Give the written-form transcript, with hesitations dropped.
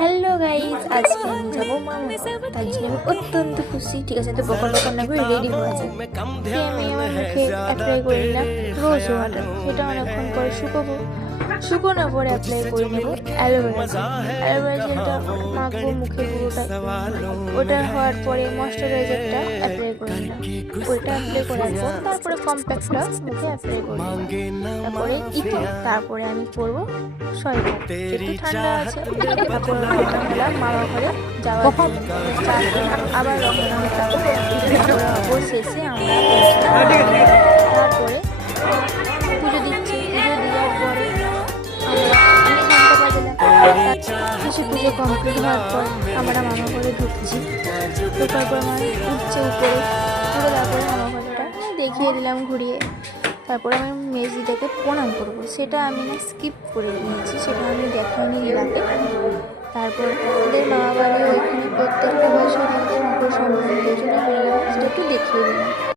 Hello guys, আজকে আমি যাবো মামা তাই জন্য আমি অত্যন্ত খুশি। ঠিক আছে, তো বকর বকর না করে রেডি হওয়া যায়। আমি আমার মুখে অ্যাপ্লাই করে নিলাম রোজ ওয়াটার, সেটা অনেকক্ষণ পরে শুকোনোর পরে অ্যাপ্লাই করে নেবো অ্যালোভেরা জেলটা মাখবো মুখে পুরোটাই। ওটা হওয়ার পরে ময়শ্চারাইজারটা অ্যাপ্লাই করে নিলাম, ওইটা অ্যাপ্লাই করার পর তারপরে কম্প্যাক্টটা মুখে অ্যাপ্লাই করে নিলাম, তারপরে তারপরে আমি করবো সোয়েটার, একটু ঠান্ডা আছে। তারপর গেলাম মামা ঘরে যাওয়ার আবার রওনা হলাম। শেষে আমরা তারপরে পুজো দিচ্ছি, পুজো দেওয়ার পরে আমি ঘন্টা বাজলাম। পুজো কমপ্লিট হওয়ার পর আমরা মামা ঘরে ঢুকছি, ঢোকার পর আমার উঠছে উপরে পুরো, তারপরে মামা ঘরটা দেখিয়ে দিলাম ঘুরিয়ে। তারপরে আমি মেজদিটাকে প্রণাম করবো, সেটা আমি না স্কিপ করে নিয়েছি, সেটা আমি দেখাইনি লীলাকে। তারপর ওদের মামা বাড়ি ওইখানে প্রত্যেকটা বছর মকর সংক্রান্তির জন্য সেটা একটু দেখিয়ে দিলাম।